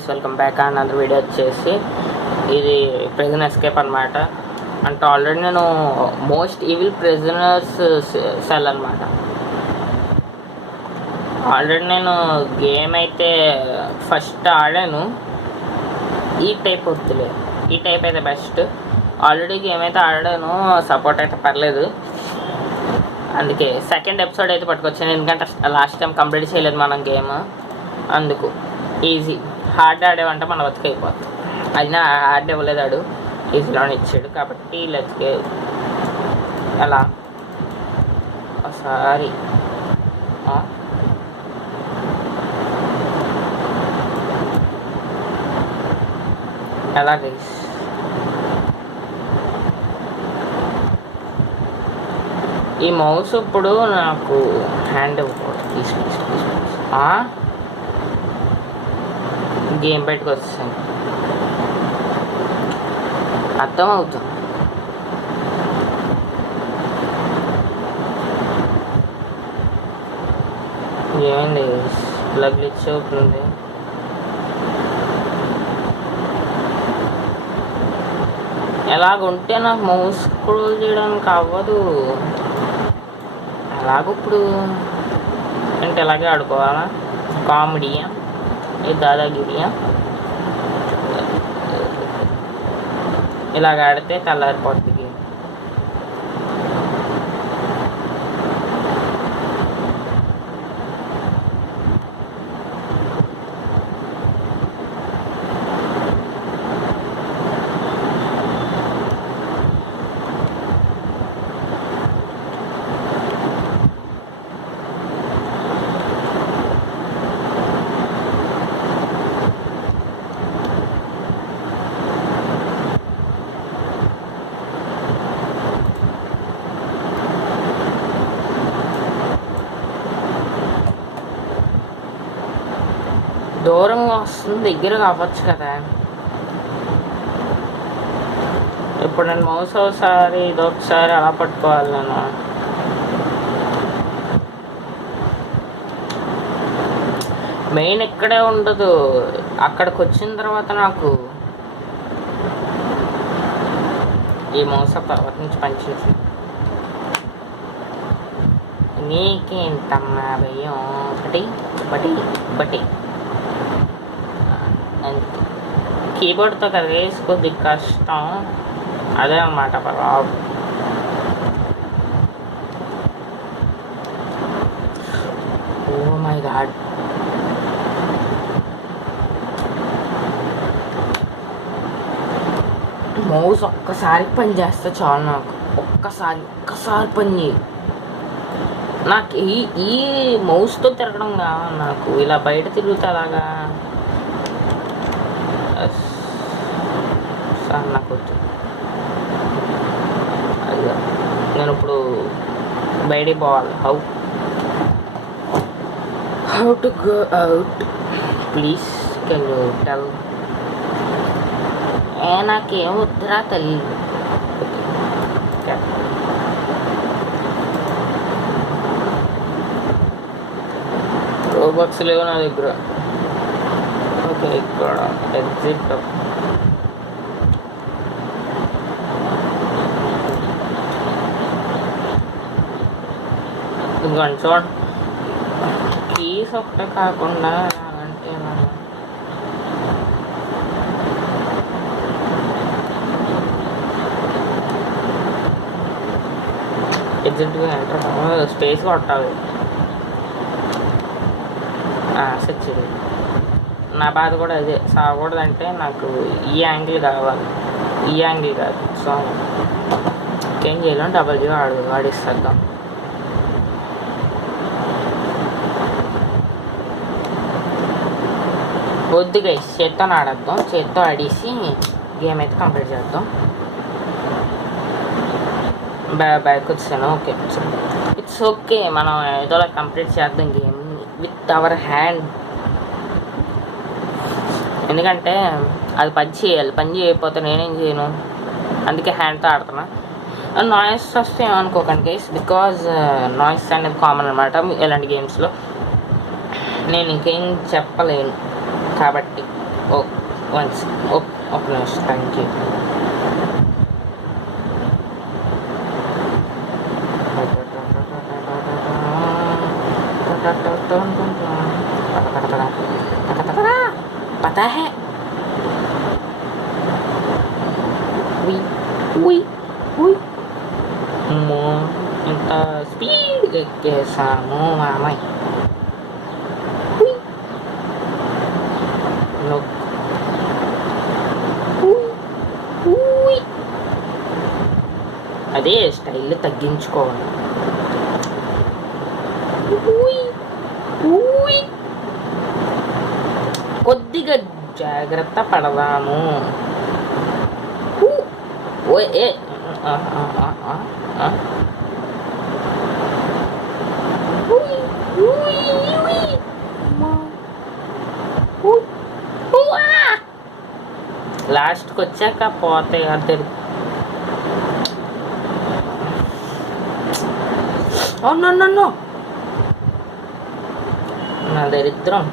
Guys, welcome back. And video వచ్చేసి ఇది prison escape అనమాట. అంటే ఆల్రెడీ నేను మోస్ట్ ఈవిల్ ప్రిజనర్స్ సెల్ అనమాట. ఆల్రెడీ నేను గేమ్ అయితే ఫస్ట్ ఆడాను. ఈ టైప్ వద్దులే, ఈ టైప్ అయితే బెస్ట్. ఆల్రెడీ గేమ్ అయితే ఆడాను, సపోర్ట్ అయితే పర్లేదు. అందుకే సెకండ్ ఎపిసోడ్ అయితే పట్టుకొచ్చాను, ఎందుకంటే లాస్ట్ టైం కంప్లీట్ చేయలేదు మనం గేమ్. అందుకు ఈజీ. హార్డ్ ఆడేవంటే మన బతికి అయిపోతుంది. అయినా హార్డ్ ఇవ్వలేదు, ఆడు ఈజీలోనే ఇచ్చాడు. కాబట్టి లెట్స్ ఎలా ఒకసారి ఎలా గైస్, ఈ మౌస్ ఇప్పుడు నాకు హ్యాండ్ ఇవ్వకూడదు. గేమ్ బయటకు వస్తాను, అర్థమవుతుంది. ఏమైంది, ఇలా గ్లిచ్ అవుతుంది. ఎలాగుంటే నాకు మౌస్ స్క్రోల్ చేయడానికి అవ్వదు. ఎలాగప్పుడు అంటే ఇలాగే ఆడుకోవాలా? కామెడీయా, ఏ దాదాగిరియా? ఇలాగ ఆడితే తెల్లారిపోతుంది గేమ్. దూరంగా వస్తుంది, దగ్గరగా అవ్వచ్చు కదా. ఇప్పుడు నేను మౌస్ ఒకసారి ఇదొకసారి అలా పట్టుకోవాలి. నేను మెయిన్ ఇక్కడే ఉండదు, అక్కడికి వచ్చిన తర్వాత నాకు ఈ మౌస్ తర్వాత నుంచి పనిచేసి నీకేంటమ్మా భయం. ఒకటి బటి బటి కీబోర్డ్తో కదా వేసుకోద్ది కష్టం, అదే అన్నమాట problem. Oh my god, mouse ఒక్కసారి పని చేస్తే చాలు నాకు. ఒక్కసారి పని చేయి నాకు. ఈ మౌస్తో తిరగడం కావాలి నాకు. ఇలా బయట తిరుగుతా అలాగా సార్ నాకు వచ్చు. అదిగా నేను ఇప్పుడు బయటికి పోవాలి. How to go out please, can you tell? నాకేం వద్దురా తల్లి. రోబాక్స్ లేవు నా దగ్గర. ఓకే, ఇక్కడ ఎగ్జిట్. ఇంకొంచెం చూడ, కీస్ ఒకటే కాకుండా అంటే మనం ఎగ్జిట్గా ఎంటర్ స్పేస్ కొట్టాలి. సెర్చ్. నా బాధ కూడా అదే, సాగకూడదంటే నాకు ఈ యాంగిల్ కావాలి, ఈ యాంగిల్ కాదు. సో ఏం చేయలేం, డబల్ ఆడిస్తాం. కొద్దిగా చేత్తో ఆడేద్దాం, చేత్తో ఆడేసి గేమ్ అయితే కంప్లీట్ చేద్దాం. బ్యాక్ వచ్చాను. Okay, it's okay. మనం ఏదోలా కంప్లీట్ చేద్దాం గేమ్ విత్ అవర్ హ్యాండ్. ఎందుకంటే అది పని చేయాలి, పని చేయకపోతే నేనేం చేయను. అందుకే హ్యాండ్తో ఆడుతున్నా. నాయిస్ వస్తే ఏమనుకోకండి గైస్, బికాజ్ నాయిస్ అనేది కామన్ అనమాట ఇలాంటి గేమ్స్లో. నేను ఇంకేం చెప్పలేను కాబట్టి వన్స్ ఒక నిమిషం, థ్యాంక్ యూ. పతా హై అమ్మో ఇంత స్పీడ్గా ఎక్కేసాము మామయ్య. అదే స్టైల్ తగ్గించుకోవాలి. కొద్దిగా జాగ్రత్త పడదాము. ఏ లాస్ట్కి వచ్చాక పోతాయి అది. అవునన్ను నా దరిద్రం.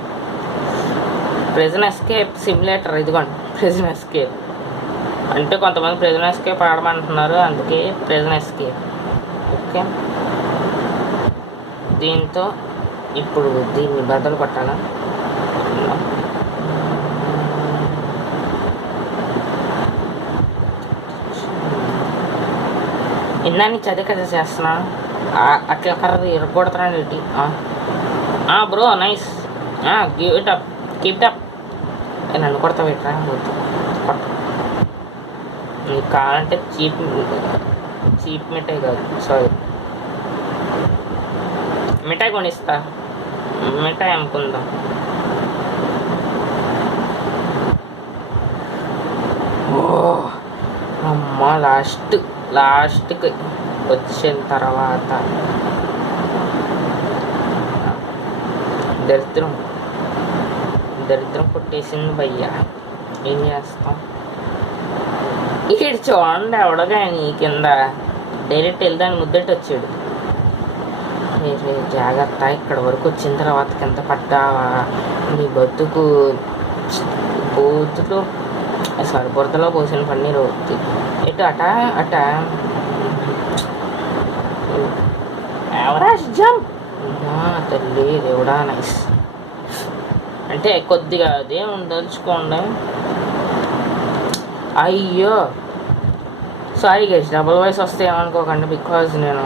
ప్రిజన్ ఎస్కేప్ సిమ్యులేటర్, ఇదిగోండి ప్రిజన్ ఎస్కేప్. అంటే కొంతమంది ప్రిజన్ ఎస్కేప్ ఆడమంటున్నారు, అందుకే ప్రిజన్ ఎస్కేప్. ఓకే, దీంతో ఇప్పుడు దీన్ని బద్దలు కొట్టాలా? ఇందా నుంచి అదే కదా చేస్తున్నా. అట్లా కర్ర ఇరగొడతానండి ఏంటి? Bro nice, give it up, keep it up. నన్ను కొడతావు ఎట్రా? కొట్ట. నీకు కావాలంటే చీప్ మిఠాయి కాదు, సారీ మిఠాయి కొనిస్తా, మిఠాయి అమ్ముకుందాం. అమ్మ లాస్ట్కి వచ్చిన తర్వాత దరిద్రం కొట్టేసింది భయ్యా. ఏం చేస్తాం? ఇక్కడ చూడండి ఎవడో కానీ కింద డైరెక్ట్ వెళ్దాన్ని ముద్దటి వచ్చాడు. జాగ్రత్త, ఇక్కడ వరకు వచ్చిన తర్వాత కింద పడ్డావా నీ బతుకు బూతులో బురదలో పోసిన పన్నీరు అవుతుంది. ఎటు అట ఎవరాజ్ జంప్. తల్లి దేవుడా నైస్. అంటే కొద్దిగా అదేం దలుచుకోండి. అయ్యో సారీ గైస్, డబుల్ వాయిస్ వస్తే ఏమనుకోకండి, బికాజ్ నేను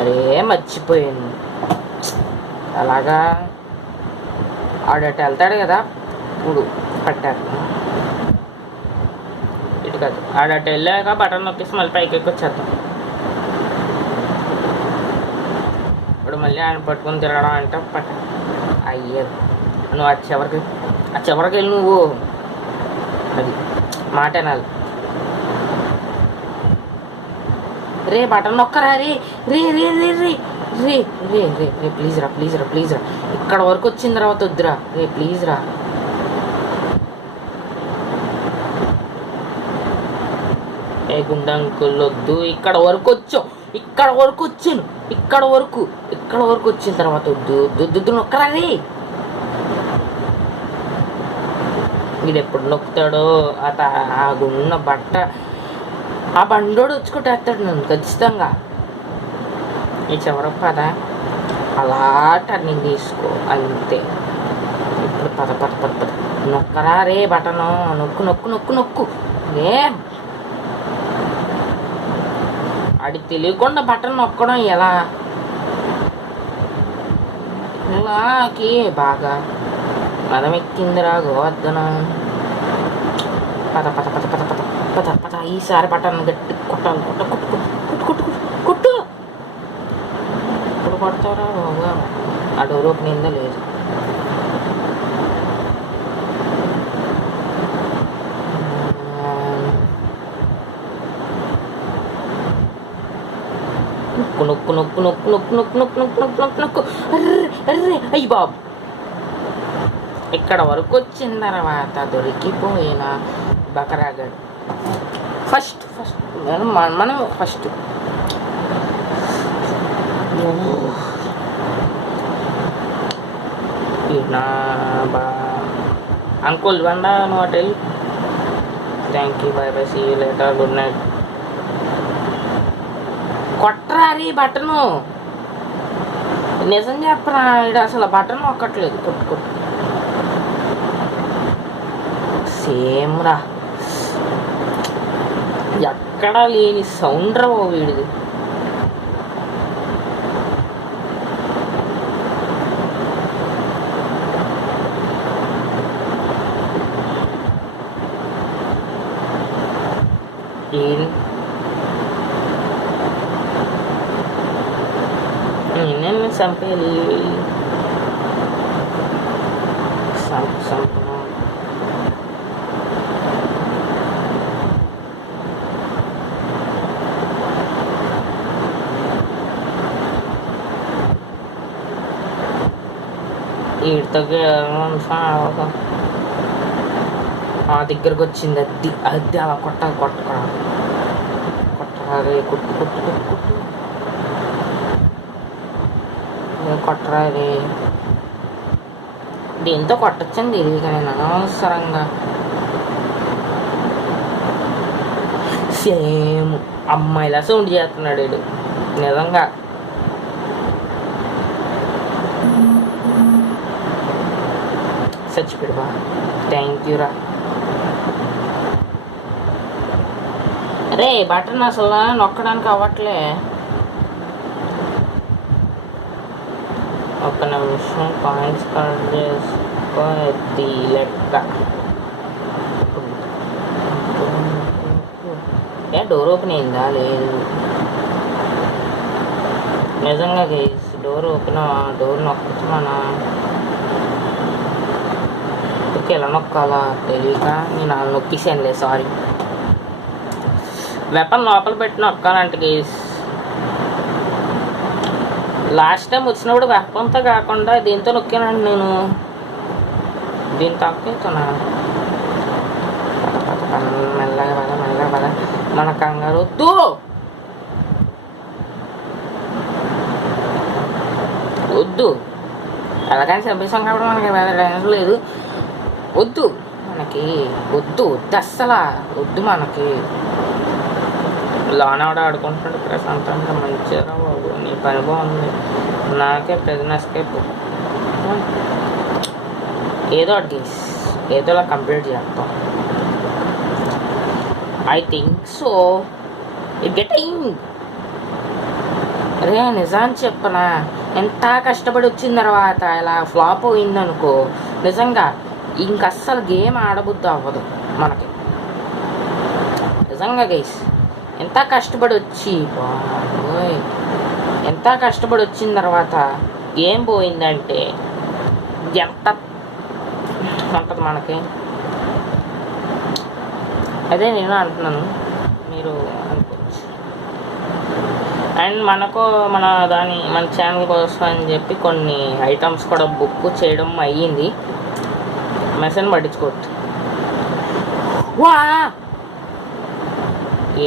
అరే మర్చిపోయాను. అలాగా ఆడట వెళ్తాడు కదా, ఇప్పుడు పట్టారు. ఇటు కాదు, ఆడట వెళ్ళాక బటన్ నొక్కేసి మళ్ళీ పైకి వచ్చేద్దాం. ఇప్పుడు మళ్ళీ ఆయన పట్టుకుని తిరగడం అంటే అయ్యేది. నువ్వు ఆ చివరికి వెళ్ళి నువ్వు అది మాట వినాలి. రే button నొక్కరా ray ray ray ray ray ray ray ray ray please రా. ఇక్కడ వరకు వచ్చిన తర్వాత వద్దురా రే, ప్లీజ్ రా. ఏ గుండంకుల్ వద్దు, ఇక్కడ వరకు వచ్చాను. ఇక్కడ వరకు వచ్చిన తర్వాత వద్దు నొక్కరా రే. వీడు ఎప్పుడు నొక్కుతాడో ఆ గున్న బట్ట, ఆ బండోడు వచ్చుకుంటేస్తాడు నన్ను ఖచ్చితంగా. ఈ చివర పద అలా టర్నింగ్ తీసుకో అంతే. ఇప్పుడు పద నొక్కరా రే బటను, నొక్కు ఏ అది తెలియకుండా బటన్ నొక్కడం ఎలా? ఇలాకి బాగా మదం ఎక్కిందిరా గోవర్ధనం. పద ఈసారి బటన్ గట్టి కొట్టాలి. కొట్టు. ఇప్పుడు కొడతారా బాగా? ఆ డోర్ ఓపెన్ అయిందా లేదు? నొక్కు. అర్రే అయ్యి బాబు, ఇక్కడ వరకు వచ్చిన తర్వాత దొరికిపోయిన బకరాగాడు. ఫస్ట్ ఫస్ట్ మనం ఫస్ట్ నా బా అంకుల్ వండా నువ్వు అటు వెళ్ళి. Thank you, bye bye, see you later, good night. కొట్టరారి బటను, నిజం చెప్పరా, ఇక్కడ అసలు బటన్ ఒక్కట్లేదు. కొట్టు కొట్టు సేమ్ రా, ఎక్కడా లేని సౌండ్ రా వీడిది. నేను చంపేయాలి, సంపను. వీడితో దగ్గరకు వచ్చింది. అది అది అలా కొట్టాలి, కొట్టరాలి, కొట్టు కొట్టు కొట్టు కొట్టు కొట్టరాలి. దీంతో కొట్టచ్చండి ఇది, కానీ అనవసరంగా సేమ్ అమ్మాయిలా సౌండ్ చేస్తున్నాడు వీడు నిజంగా. చచ్చిపోయాడు బా, థ్యాంక్ యూ రా. అరే బటన్ అసలు నొక్కడానికి అవ్వట్లే. ఒక నిమిషం, పాయింట్స్ కట్ చేసుకో లెక్క. డోర్ ఓపెన్ అయిందా? లేదు నిజంగా గైస్, డోర్ ఓపెన్, డోర్ నొక్కుతున్నానా? ఓకే, ఎలా నొక్కాలా తెలియక నేను అలా నొక్కేసానులే, సారీ. వెపన్ లోపల పెట్టి నొక్కాలంటే గైస్. లాస్ట్ టైం వచ్చినప్పుడు వెపన్తో కాకుండా దీంతో నొక్కానండి నేను. దీంతో నొక్కేస్తున్నా. మెల్లగా పద, మెల్లగా పద, మన కంగారు వద్దు. వద్దు ఎలాగైనా చంపేసాం కాబట్టి మనకి లేదు. వద్దు మనకి, వద్దు వద్దు అస్సలా వద్దు మనకి. లోన కూడా ఆడుకుంటున్నాడు ప్రశాంతంగా, మంచిగా బాబు. నీ పని బాగుంది, నాకే ప్రెజెంట్ ఎస్కేప్. ఏదో ఒకటి ఏదోలా కంప్లీట్ చేస్తాం. I think so, it getting. అరే నిజాన్ని చెప్పనా, ఎంత కష్టపడి వచ్చిన తర్వాత ఇలా ఫ్లాప్ అయిందనుకో, నిజంగా ఇంక అస్సలు గేమ్ ఆడబుద్ధి అవ్వదు మనకి. నిజంగా గైస్, ఎంత కష్టపడి వచ్చి బాబోయ్, ఎంత కష్టపడి వచ్చిన తర్వాత గేమ్ పోయిందంటే ఎంత ఉంటుంది మనకి. అదే నేను అంటున్నాను, మీరు అనుకోవచ్చు. అండ్ మనకు మన ఛానల్ కోసం అని చెప్పి కొన్ని ఐటమ్స్ కూడా బుక్ చేయడం అయ్యింది. మెసేజ్ పట్టించుకోవద్దు. వా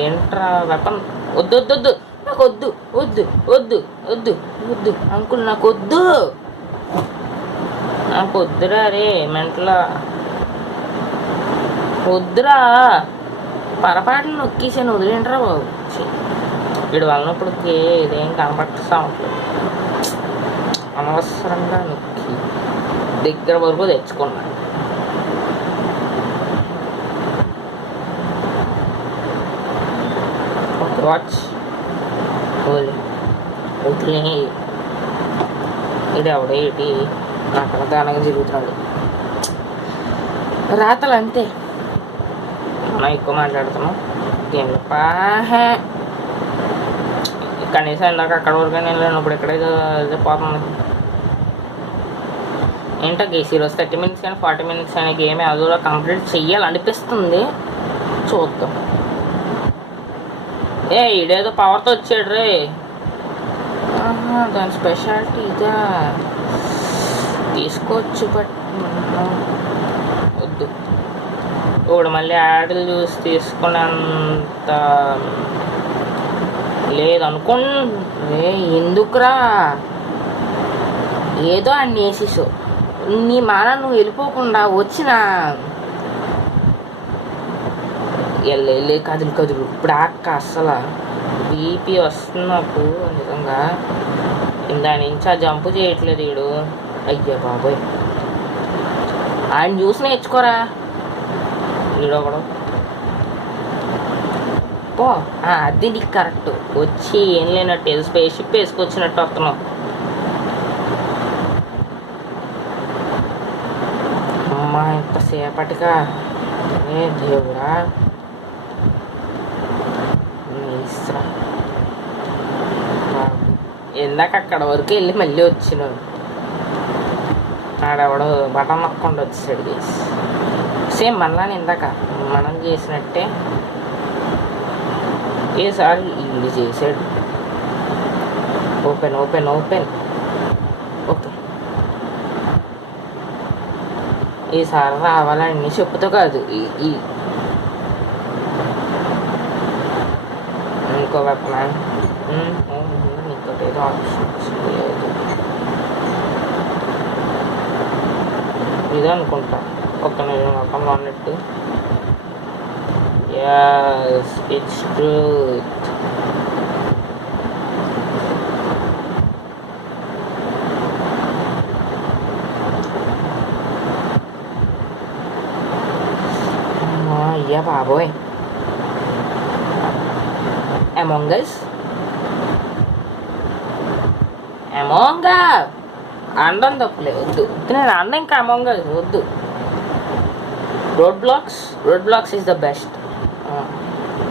ఏంట్రా వెపన్, వద్దు వద్దు వద్దు, నాకు వద్దు వద్దు వద్దు వద్దు వద్దు అంకుల్, నాకు వద్దు, నాకు వద్దురా. రే మెంటలా, వద్దురా. పొరపాటున నొక్కేసాను, వదిలేంట్రా బాబు. వీడు వాళ్ళనప్పుడుకి ఇదేం కనపడుతూ ఉంటుంది. అనవసరంగా నొక్కి దగ్గర వరకు తెచ్చుకున్నాను. వాచ్ వదిలే, ఇది ఎవడే ఏంటి అక్కడ గానగా తిరుగుతున్నాడు. రాతలు అంతే, మనం ఎక్కువ మాట్లాడుతున్నాం గేమ్లో. కనీసం ఇందాక అక్కడ వరకు వెళ్ళినప్పుడు ఎక్కడైతే పోతుంది. ఏంటో గేస్ ఈరోజు 30 minutes కానీ 40 minutes కానీ గేమ్ అదోలా కంప్లీట్ చెయ్యాలనిపిస్తుంది. చూద్దాం. ఇడేదో పవర్తో వచ్చాడు రే. దాని స్పెషాలిటీ ఇదా, తీసుకోవచ్చు. బట్ వద్దు ఇప్పుడు మళ్ళీ యాడ్లు చూసి తీసుకునేంత లేదనుకో. ఎందుకురా ఏదో అన్ని వేసేసావు. నీ మాన నువ్వు వెళ్ళిపోకుండా వచ్చిన వెళ్ళి కదులు ఇప్పుడు ఆక్క అస్సలు బీపీ వస్తుంది నాకు నిజంగా. దాని నుంచి ఆ జంపు చేయట్లేదు వీడు. అయ్యా బాబోయ్, ఆయన చూసి నేర్చుకోరా వీడు ఒకడు. పో అది నీకు కరెక్ట్. వచ్చి ఏం లేనట్టు ఏదో స్పేస్ షిప్ వేసుకొచ్చినట్టు వస్తున్నావు. అమ్మా ఇంతసేపటిగా ఏ దేవుడా. ఇందాక అక్కడ వరకు వెళ్ళి మళ్ళీ వచ్చినాడు. ఆడెవడో బటన్ నొక్కుండా వచ్చేసాడు. సేమ్ మళ్ళా ఇందాక మనం చేసినట్టే ఏసారి ఇది చేసాడు. Open open open okay. ఈసారి రావాలని చెప్పుతో కాదు. ఇంకో వెపన్ ఇంకోటి ఏదో ఆప్షన్ లేదు ఇది అనుకుంటా. ఒక్క నిమిషం ఒక అన్నట్టు. Yes, it's true. Yeah, baboy. Among Us? Among Us! అండం తప్పులే వద్దు. నేను అండ ఇంకా అమాంగ్ us వద్దు. Roblox is the best.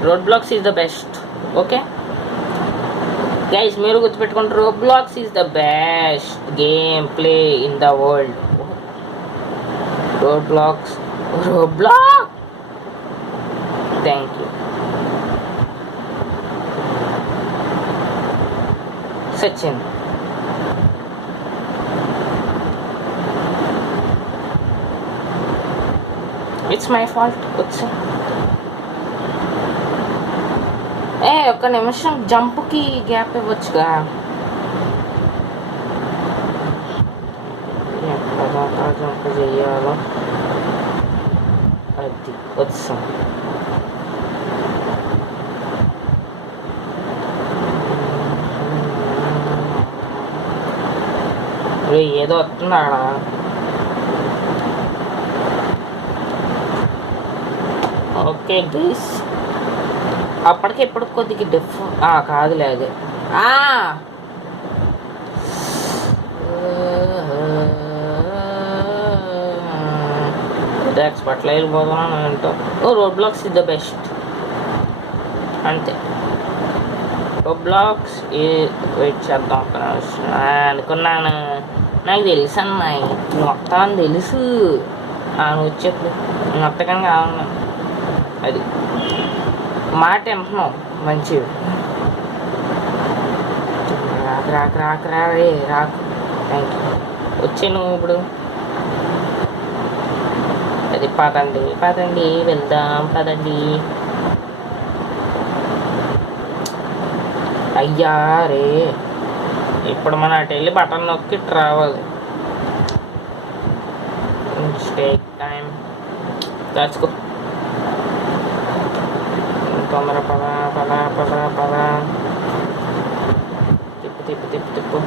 Roblox is the best. Okay guys, మీరు గుర్తుపెట్టుకోండి, Roblox is the best game play in the world. Roblox thank you. Sachin, it's my fault. వచ్చా ఒక్క నిమిషం జంప్కి గ్యాప్ ఇవ్వచ్చుగా. ఎక్కదాకా జంప్ చెయ్యాలో అది వచ్చాం. ఏదో వస్తున్నాడా. ఓకే గైస్, అప్పటికి ఎప్పుడు కొద్దిగా కాదులే అది. ఎక్స్పర్ట్లో వెళ్ళిపోతున్నాను ఏంటో. Roblox is the best అంతే. Roblox వెయిట్ చేద్దాం అనుకున్నాను. నాకు తెలుసు అన్నాయి నువ్వు వస్తావని తెలుసు. నువ్వు వచ్చేప్పుడు నేను వస్తకని కావాలన్నా. అది మాట వింటున్నావు మంచిది. రాకు రే రాకు. Thank you. వచ్చే నువ్వు ఇప్పుడు. అది పదండి వెళ్దాం పదండి. అయ్యా రే, ఇప్పుడు మన అటు వెళ్ళి బటన్ నొక్కి రావాలి. Take time. దాచుకో తొందర. పద తిప్పు.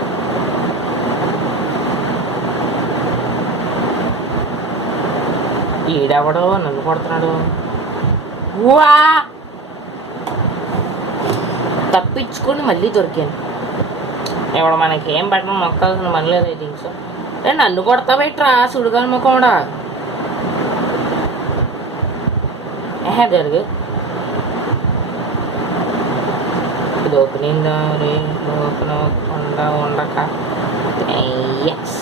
ఈడెవడో నన్ను కొడుతున్నాడు. వా తప్పించుకొని మళ్ళీ దొరికాను. ఎవడ మనకి ఏం బట్టలు నొక్కాల్సిన పని లేదు. I think so. నన్ను కొడతావేట్రా సుడిగాలి ముఖండా. జరుగు. ఇది ఓపెనింగ్ రే ఓపెన్ అవ్వకుండా ఉండక. ఎస్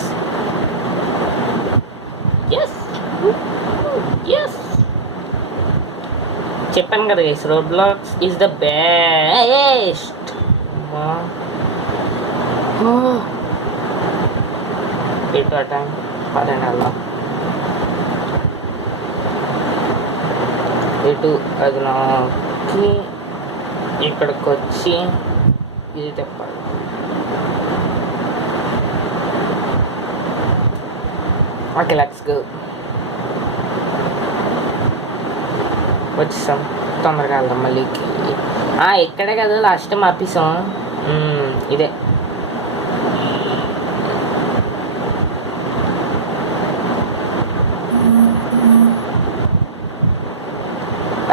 చెప్పాను కదా guys, Roblox is the best. Time పదండి అలా. ఎటు అది నాకి ఇక్కడికి వచ్చి ఇది తిప్పాలి. Okay, let's go. వచ్చేసాం, తొందరగా వెళ్దాం మళ్ళీ. ఇక్కడే కదా లాస్ట్ టైం ఆపేసాం. ఇదే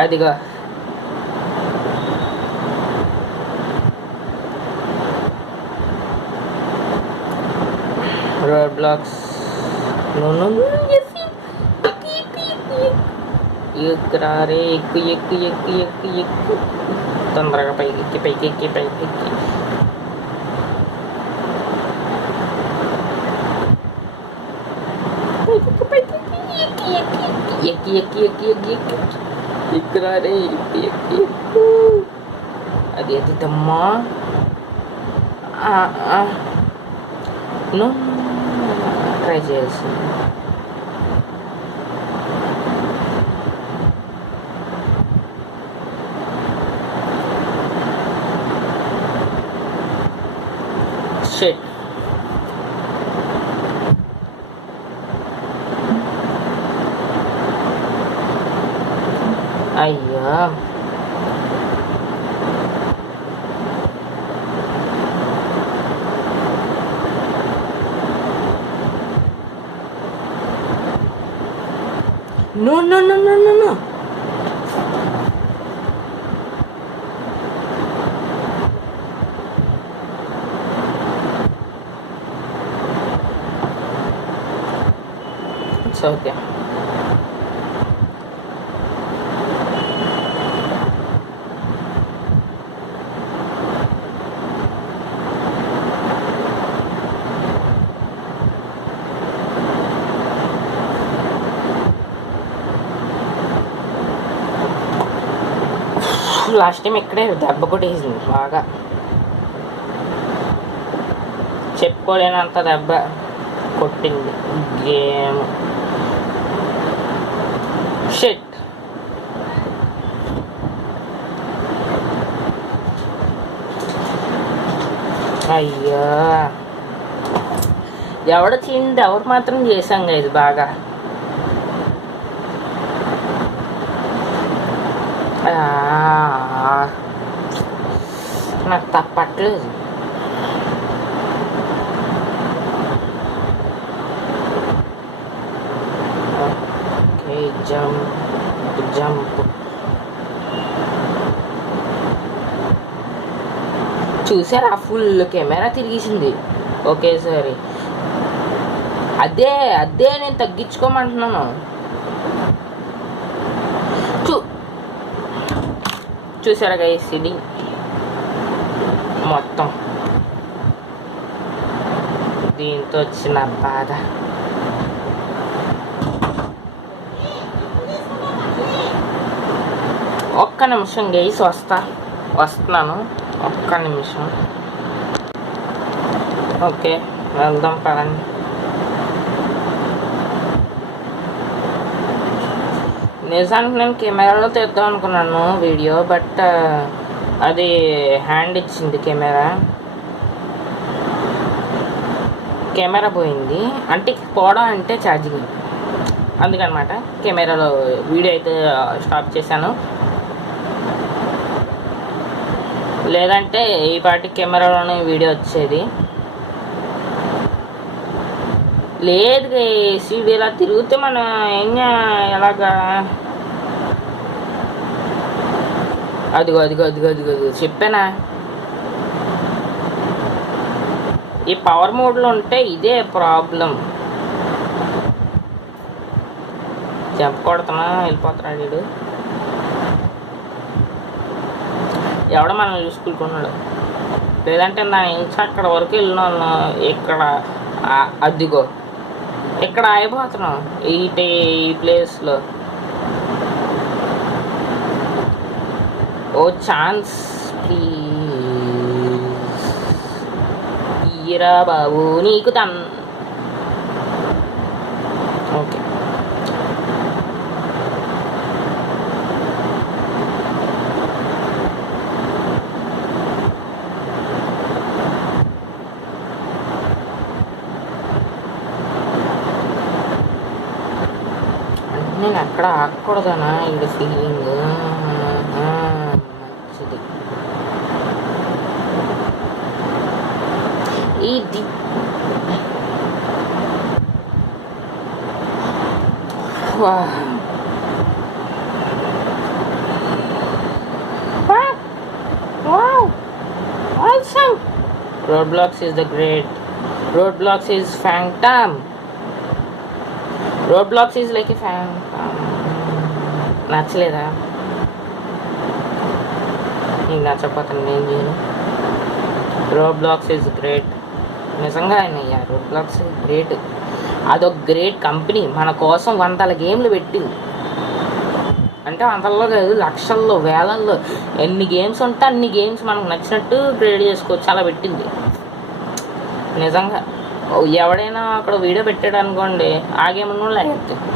అదిగో. Road blocks. ఎక్కురారే, ఎక్కు ఎక్కు ఎక్కు ఎక్కు ఎక్కు. తొందరగా పైకి ఎక్కి పైకి ఎక్కి పైకి ఎక్కి. ఎక్కి ఎక్కి ఎక్కి ఎక్కి ఎక్కి ఎక్కురారే, ఎక్కి ఎక్కి ఎక్కు. అది ఎత్తుతమ్మా. ట్రై చేయాల్సింది. షిట్. అయ్యా, no no no no no no. It's okay. Last time ఇక్కడే దెబ్బ కొట్టేసింది బాగా, చెప్పుకోలేనంత దెబ్బ కొట్టింది గేమ్. షిట్. అయ్యా, ఎవడ తింది ఎవరు మాత్రం చేశాం ఇది బాగా. నాకు తప్పట్లేదు. Okay, jump jump. చూసారా, ఫుల్ కెమెరా తిరిగేసింది ఒకేసారి. అదే అదే నేను తగ్గించుకోమంటున్నాను. చూసారా గైస్, ఇది మొత్తం దీంతో వచ్చిన బాధ. ఒక్క నిమిషం గైస్, వస్తున్నాను ఒక్క నిమిషం. ఓకే, వెళ్దాం పదండి. నిజానికి నేను కెమెరాలో తీద్దాం అనుకున్నాను వీడియో, బట్ అది హ్యాండ్ ఇచ్చింది. కెమెరా పోయింది. అంటే పోవడం అంటే ఛార్జింగ్, అందుకనమాట కెమెరాలో వీడియో అయితే స్టాప్ చేశాను. లేదంటే ఈ పాటి కెమెరాలోనే వీడియో వచ్చేది. లేదు సీడీ ఇలా తిరిగితే మనం ఎలాగా. అదిగో అదిగో అదిగో అదిగో చెప్పానా, ఈ పవర్ మోడ్లో ఉంటే ఇదే ప్రాబ్లం. జంప్ కొడుతున్నా వెళ్ళిపోతున్నాడు వీడు. ఎవడ మనల్ని చూసుకుంటున్నాడు. లేదంటే నా ఇంచు అక్కడ వరకు వెళ్ళినాను. ఇక్కడ అదిగో ఇక్కడ అయిపోతున్నాం ఈ ప్లేస్లో. ఓ ఛాన్స్ ప్లీజ్ ఇయ్యరా బాబు, నీకు ఓకే అక్కడ ఆగకూడదనా ఇది ఫీలింగ్ మంచిది. ఇది awesome. Roblox is the great. Roblox is phantom. Roblox is like a phantom. నచ్చలేదా? నీకు నచ్చకపోతాను నేను చేయను. Roblox is great. నిజంగా అయ్యా రోబ్లాక్స్ గ్రేట్. అదొక గ్రేట్ కంపెనీ మన కోసం 100 గేమ్లు పెట్టింది. అంటే వందల్లో కాదు, లక్షల్లో వేలల్లో ఎన్ని గేమ్స్ ఉంటే అన్ని గేమ్స్ మనకు నచ్చినట్టు క్రియేట్ చేసుకోవచ్చు, అలా పెట్టింది. నిజంగా ఎవడైనా అక్కడ వీడియో పెట్టాడు అనుకోండి, ఆ గేమ్ కూడా లాగేస్తుంది,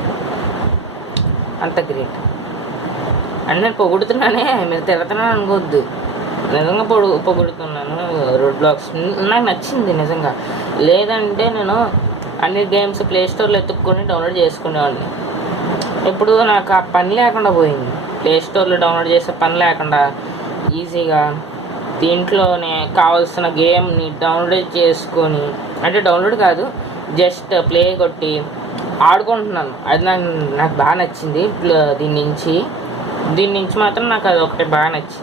అంత గ్రేట్. అంటే నేను పొగుడుతున్నానే, మీరు తిరుగుతున్నాను అనుకోవద్దు, నిజంగా పొగుడుతున్నాను. రోబ్లాక్స్ నాకు నచ్చింది నిజంగా. లేదంటే నేను అన్ని గేమ్స్ ప్లేస్టోర్లో ఎత్తుక్కొని డౌన్లోడ్ చేసుకునేవాడిని. ఇప్పుడు నాకు ఆ పని లేకుండా పోయింది. ప్లేస్టోర్లో డౌన్లోడ్ చేసే పని లేకుండా ఈజీగా దీంట్లోనే కావాల్సిన గేమ్ని డౌన్లోడ్ చేసుకొని, అంటే డౌన్లోడ్ కాదు, జస్ట్ ప్లే కొట్టి ఆడుకుంటున్నాను. అది నాకు బాగా నచ్చింది. దీని నుంచి మాత్రం నాకు అది ఒకటి బాగా నచ్చింది.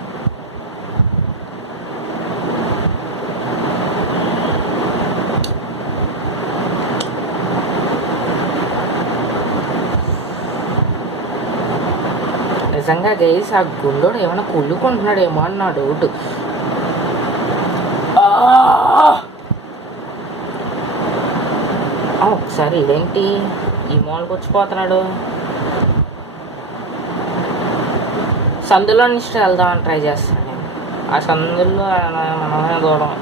నిజంగా గైస్ ఆ గుండోడు ఏమైనా కుళ్ళుకుంటున్నాడేమో అని నా డౌట్. ఒకసారి ఇదేంటి ఈ మూలకి వచ్చిపోతున్నాడు. సందులో నుంచి వెళ్దామని ట్రై చేస్తాను నేను. ఆ సందుల్లో మనమే దూరం.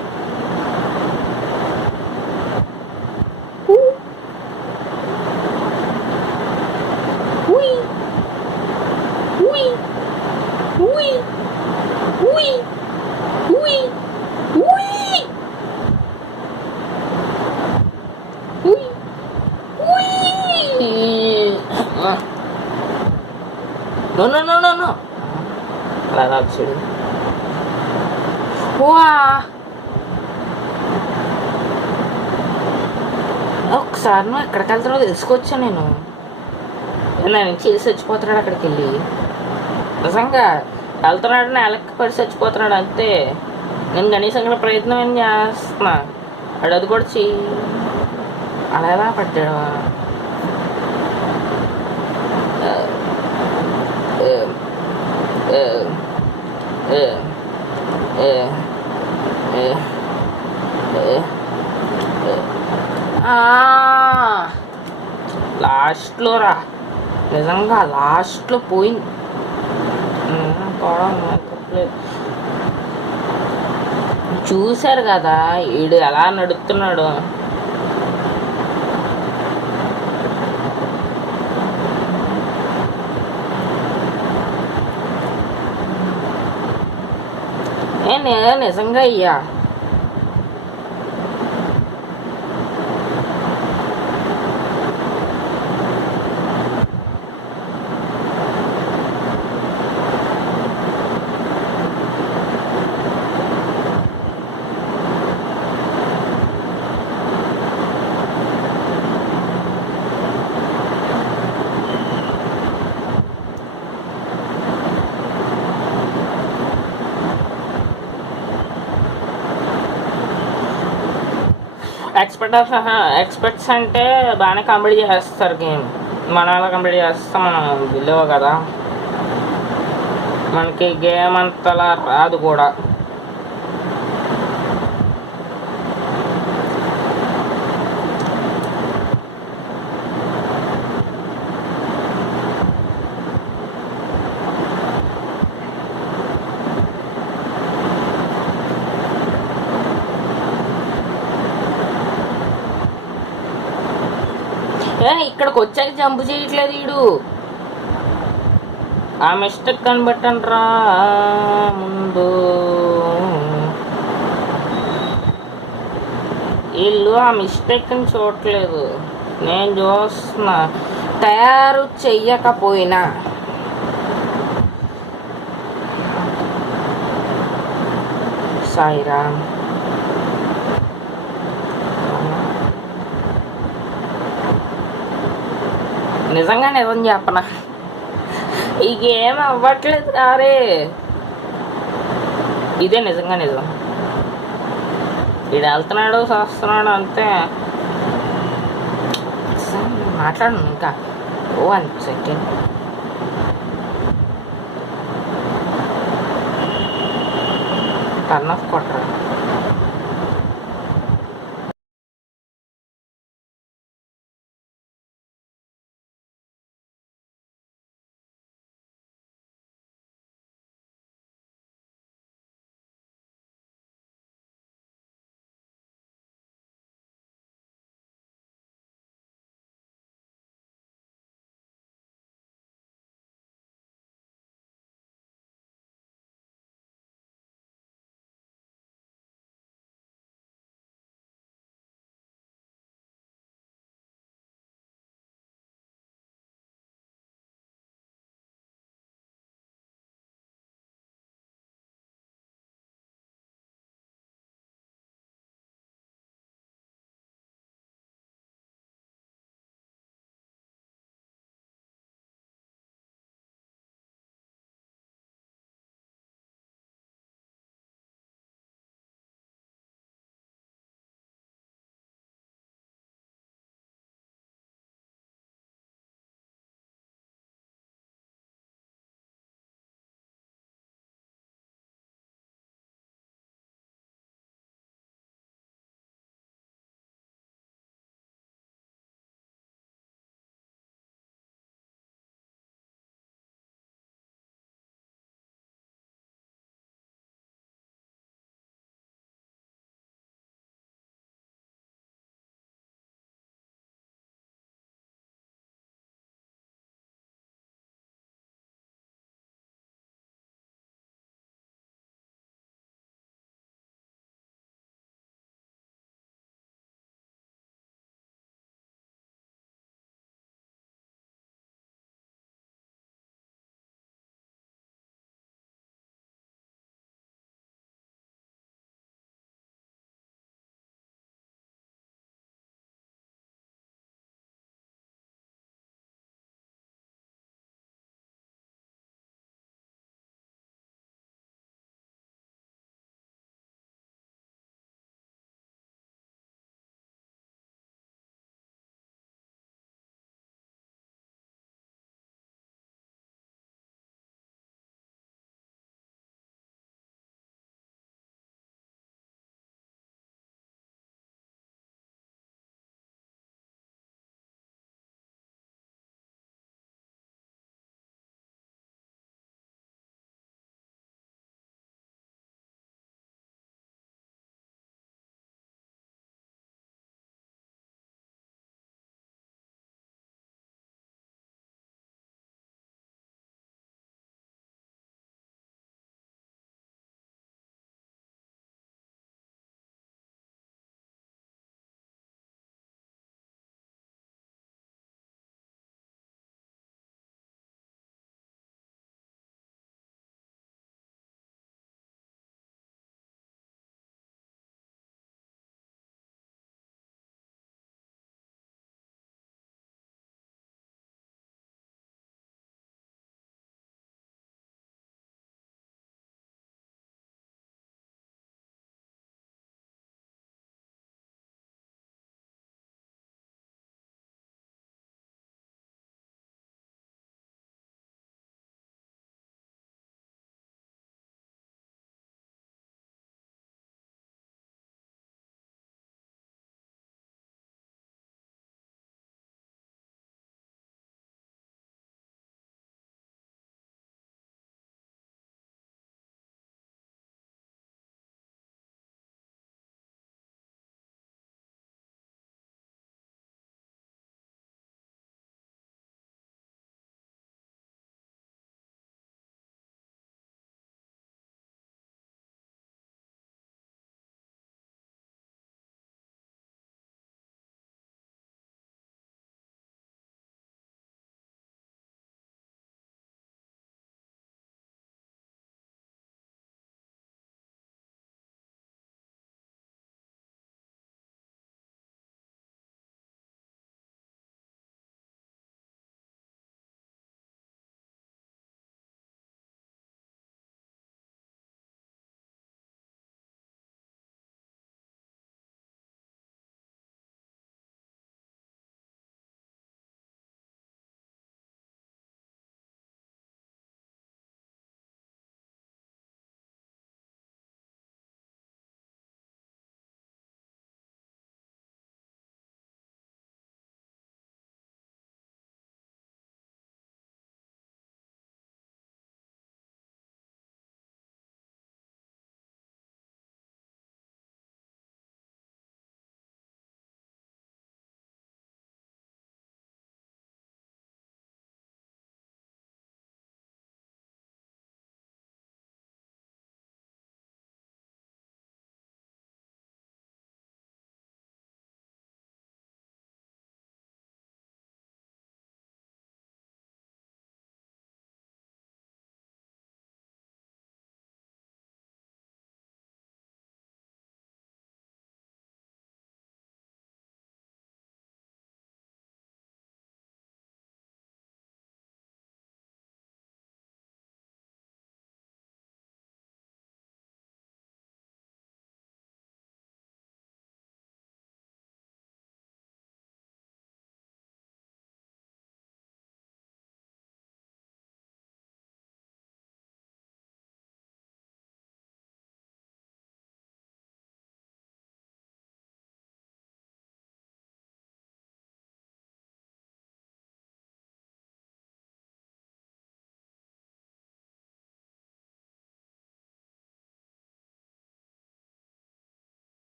No. అలా వచ్చాడు. ఒకసారి నువ్వు ఎక్కడికి వెళ్తారో తెలుసుకోవచ్చా? నేను నుంచి చేసి చచ్చిపోతున్నాడు అక్కడికి వెళ్ళి. నిజంగా వెళ్తున్నాడు, నేలకి పడి చచ్చిపోతున్నాడు అంతే. నేను కనీసం ఇక్కడ ప్రయత్నం ఏం చేస్తున్నా, వాడు అది కూడా అలా ఎలా పడ్డాడు? లాస్ట్లో రా, నిజంగా లాస్ట్లో పోయింది. చూశారు కదా వీడు ఎలా నడుస్తున్నాడు. నిజంగా అయ్యా ఎక్స్పర్ట్స్ అంటే బాగానే కంప్లీట్ చేస్తారు గేమ్. మనం ఎలా కంప్లీట్ చేస్తాం, మనం బిల్లేవు కదా, మనకి గేమ్ అంతలా రాదు కూడా. ఇక్కడికి వచ్చాక జంపు చేయట్లేదు వీడు. ఆ మిస్టేక్ కనిపెట్టండి రా ముందు. వీళ్ళు ఆ మిస్టేక్ని చూడట్లేదు. నేను చూస్తున్నా. తయారు చెయ్యకపోయినా సాయిరామ్ నిజంగా నిజం చెప్పనా, ఈ గేమ్ అవ్వట్లేదు అరే. ఇదే నిజంగా నిజం. వీడు వెళ్తున్నాడు చేస్తున్నాడు అంతే. మాట్లాడను ఇంకా. 1 సెకండ్. టర్న్ ఆఫ్ కొట్టరా.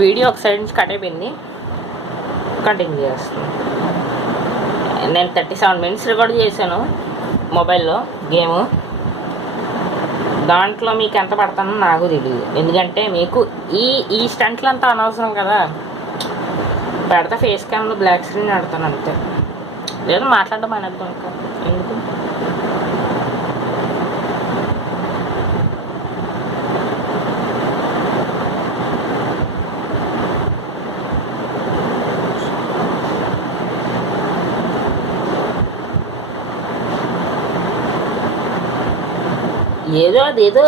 వీడియో ఒక సైడ్ నుంచి కట్ అయిపోయింది, కంటిన్యూ చేస్తాను. నేను 37 minutes రికార్డ్ చేశాను మొబైల్లో గేము. దాంట్లో మీకు ఎంత పడతానో నాకు తెలియదు, ఎందుకంటే మీకు ఈ స్టంట్లు అంతా అనవసరం కదా. పెడతా ఫేస్ క్యామ్లో బ్లాక్ స్క్రీన్ ఆడతాను అంతే, లేదు మాట్లాడడం అనేద్దాం ఇంకా ఎందుకు. అదేదో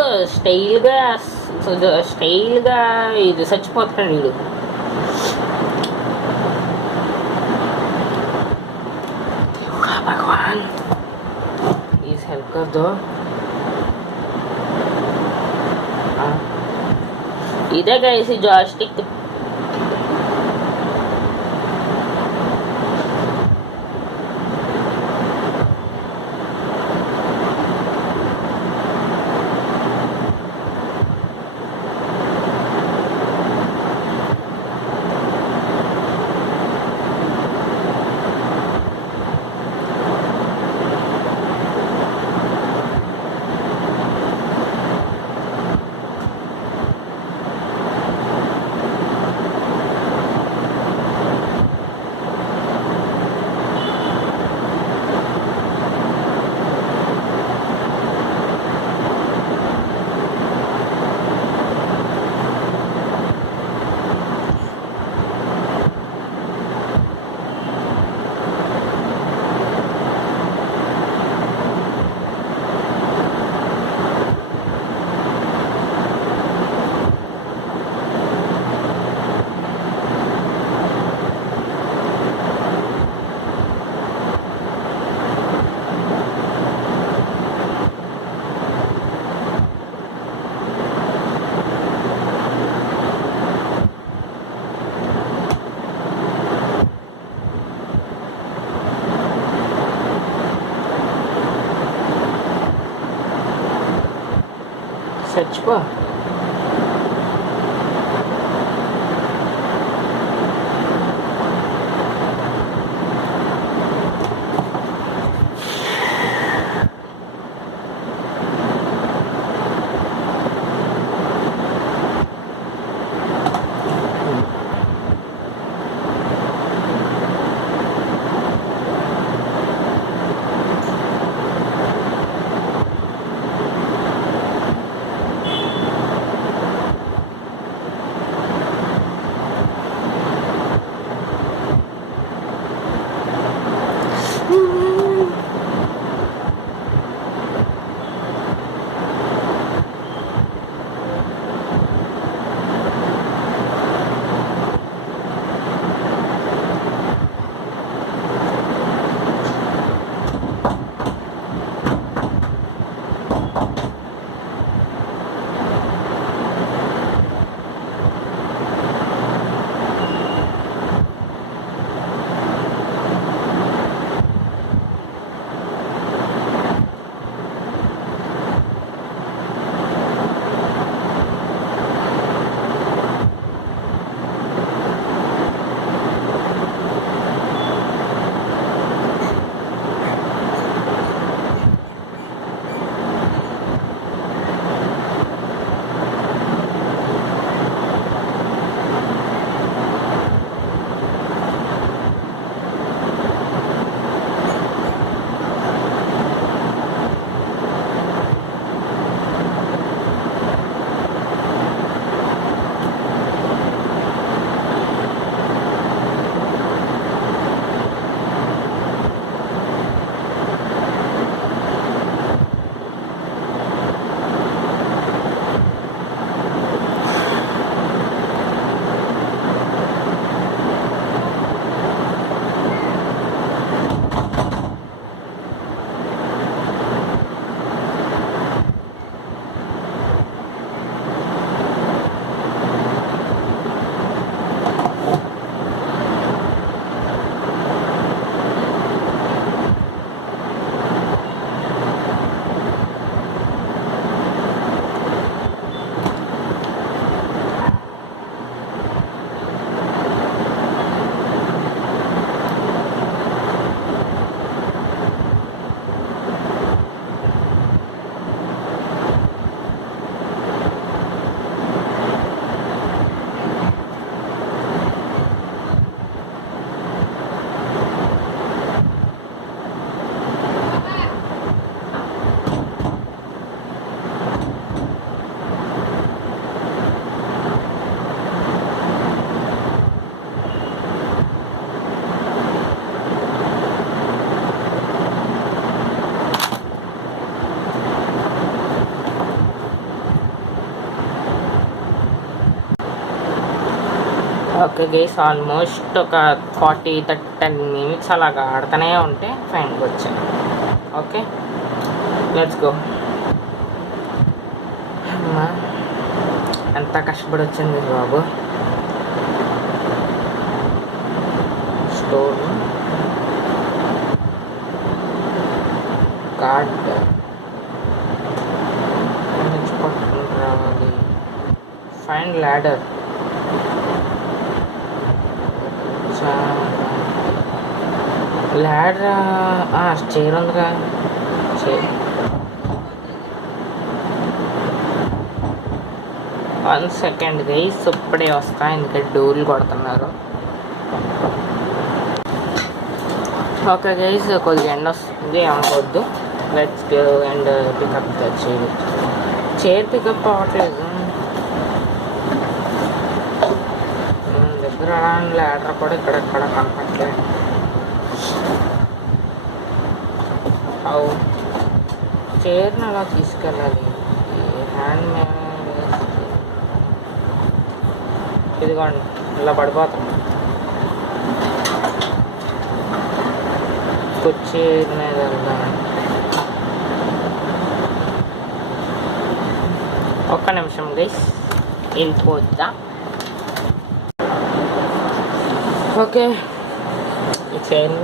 స్టైల్గా ఇది చచ్చిపోతాడు వీడు. భగవాన్ ప్లీజ్ హెల్ప్ కర్ దో. ఇదే గైస్ ఈ జాయిస్టిక్. చచ్చిపో. ఓకే గైస్, ఆల్మోస్ట్ ఒక 40-30 మినిట్స్ అలాగా ఆడుతూనే ఉంటే ఫైన్కి వచ్చాను. Okay, let's go. అమ్మా, ఎంత కష్టపడి వచ్చింది బాబు. స్టోర్ కార్డ్ పట్టుకుని రావాలి. Find ladder. ల్యాడర్ చైర్ ఉందిగా, చైర్. 1 సెకండ్ గైస్, ఇప్పుడే వస్తా, ఎందుకంటే డోర్లు కొడుతున్నారు. ఓకే గైస్, కొద్దిగా ఎండ వస్తుంది, ఏమనుకోవద్దు. Let's go and pickup the chair. Chair pickup అవ్వట్లేదు దగ్గర. ల్యాడర్ కూడా ఇక్కడ కనపట్లేదు. చైర్ని అలా తీసుకెళ్ళాలి. హ్యాండ్ ఇదిగోండి, ఇలా పడిపోతాం. కుర్చీని వెళ్దాం. ఒక్క నిమిషం గైస్, వెళ్ళిపోద్దా. ఓకే, ఈ చైన్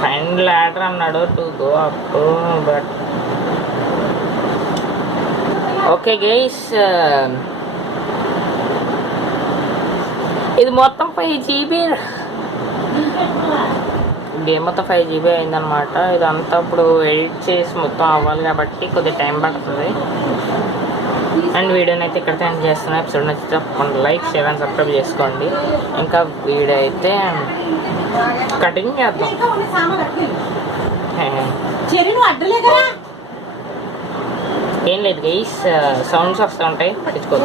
ఫైన్ ల్యాడర్ అన్నాడు to go up, but okay guys, ఇది మొత్తం 5 GB. గేమ్ మొత్తం 5 GB అయిందనమాట. ఇదంతా ఇప్పుడు ఎడిట్ చేసి మొత్తం అవ్వాలి కాబట్టి కొద్దిగా టైం పడుతుంది. అండ్ వీడియోని అయితే ఇక్కడ ఎండ్ చేస్తున్నా. ఎపిసోడ్ నచ్చితే తప్పకుండా లైక్, షేర్ అండ్ సబ్స్క్రైబ్ చేసుకోండి. ఇంకా వీడియో అయితే కంటిన్యూ చేద్దాం. ఏం లేదు గైస్, సౌండ్స్ వస్తూ ఉంటాయి, పట్టించుకోదు.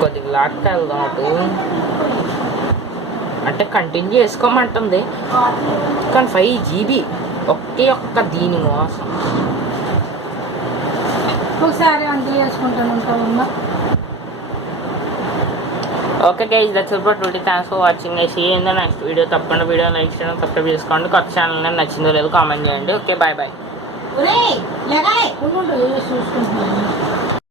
కొద్దిగా లాక్కి వెళ్దాం అటు. అంటే కంటిన్యూ చేసుకోమంటుంది, కానీ 5 GB ఒక్క దీని మోసం. ఒకసారి అందులో వేసుకుంటాను. Okay guys, that's it for today. Thanks for watching. See you in the next video. తప్పకుండా వీడియో లైక్ చేయడం, సబ్స్క్రైబ్ చేసుకోండి. కొత్త ఛానల్ నచ్చిందో లేదో కామెంట్ చేయండి. Okay, bye bye.